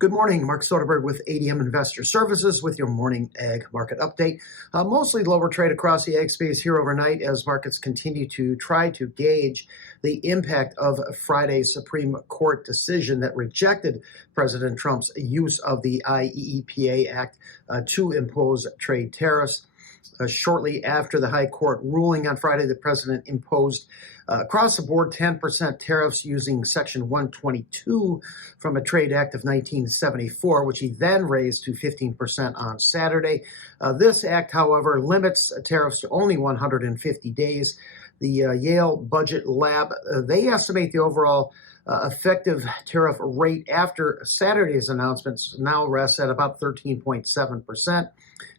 Good morning, Mark Soderberg with ADM Investor Services with your morning ag market update. Mostly lower trade across the ag space here overnight as markets continue to try to gauge the impact of Friday's Supreme Court decision that rejected President Trump's use of the IEEPA Act to impose trade tariffs. Shortly after the High Court ruling on Friday, the president imposed across the board 10% tariffs using Section 122 from a Trade Act of 1974, which he then raised to 15% on Saturday. This act, however, limits tariffs to only 150 days. The Yale Budget Lab, they estimate the overall effective tariff rate after Saturday's announcements now rests at about 13.7%.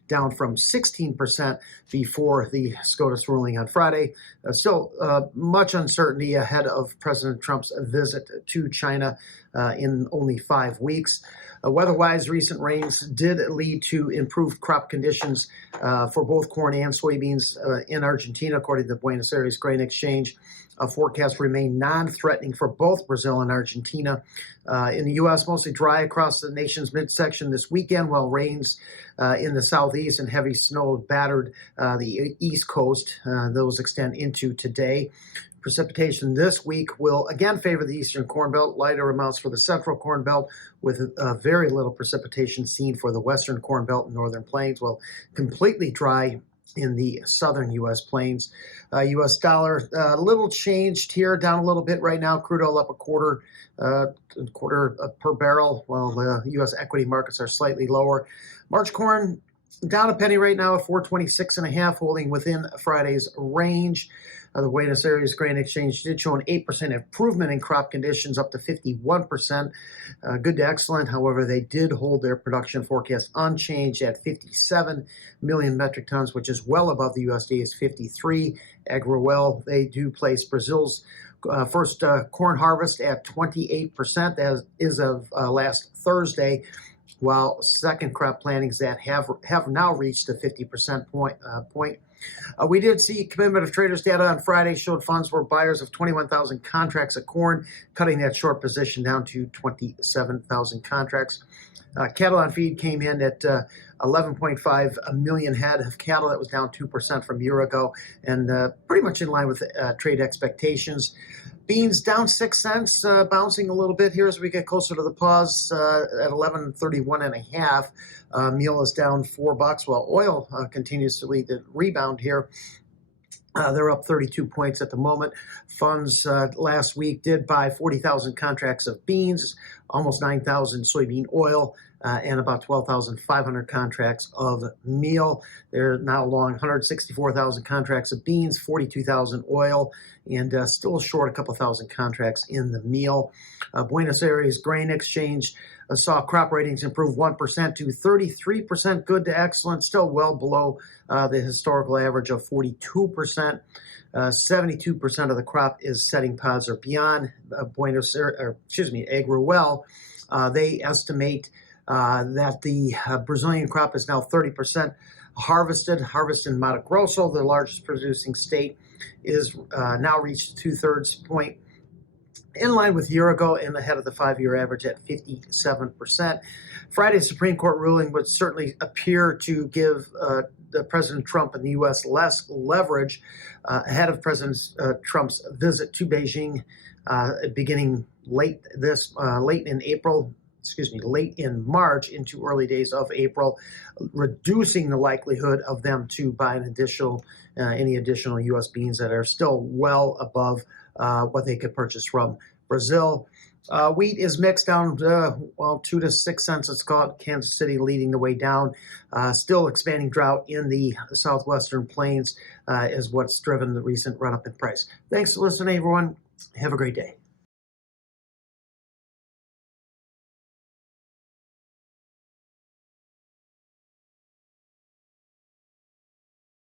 Down from 16% before the SCOTUS ruling on Friday. Still much uncertainty ahead of President Trump's visit to China in only 5 weeks. Weather-wise, recent rains did lead to improved crop conditions for both corn and soybeans in Argentina, according to the Buenos Aires Grain Exchange. Forecasts remain non-threatening for both Brazil and Argentina. In the U.S., mostly dry across the nation's midsection this weekend, while rains in the southeast and heavy snow battered the east coast. Those extend into today. Precipitation this week will again favor the eastern Corn Belt, lighter amounts for the central Corn Belt, with very little precipitation seen for the western Corn Belt and northern plains, while completely dry in the southern U.S. plains. U.S. dollar, a little changed here, down a little bit right now. Crude oil up a quarter per barrel, while the U.S. equity markets are slightly lower. March corn down a penny right now at 426.5, holding within Friday's range. The Buenos Aires Grain Exchange did show an 8% improvement in crop conditions, up to 51%. Good to excellent. However, they did hold their production forecast unchanged at 57 million metric tons, which is well above the USDA's 53. AgriWell, they do place Brazil's first corn harvest at 28%, as is of last Thursday, while second crop plantings that have now reached the 50% point. We did see commitment of traders data on Friday showed funds were buyers of 21,000 contracts of corn, cutting that short position down to 27,000 contracts. Cattle on feed came in at 11.5 million head of cattle. That was down 2% from a year ago, and pretty much in line with trade expectations. Beans down 6 cents, bouncing a little bit here as we get closer to the pause at 11.31.5. Meal is down $4, while oil continues to lead the rebound here. They're up 32 points at the moment. Funds last week did buy 40,000 contracts of beans, almost 9,000 soybean oil, and about 12,500 contracts of meal. They're now long 164,000 contracts of beans, 42,000 oil, and still short a couple thousand contracts in the meal. Buenos Aires Grain Exchange saw crop ratings improve 1% to 33% good to excellent, still well below the historical average of 42%. 72% of the crop is setting pods or beyond. AgriWell, they estimate that the Brazilian crop is now 30% harvested. Harvest in Mato Grosso, the largest producing state, is now reached 2/3 point, in line with a year ago and ahead of the 5-year average at 57%. Friday's Supreme Court ruling would certainly appear to give President Trump and the U.S. less leverage ahead of President Trump's visit to Beijing beginning late in March into early days of April, reducing the likelihood of them to buy any additional U.S. beans that are still well above what they could purchase from Brazil. Wheat is mixed down, 2 to 6 cents. It's called Kansas City leading the way down. Still expanding drought in the southwestern plains is what's driven the recent run-up in price. Thanks for listening, everyone. Have a great day.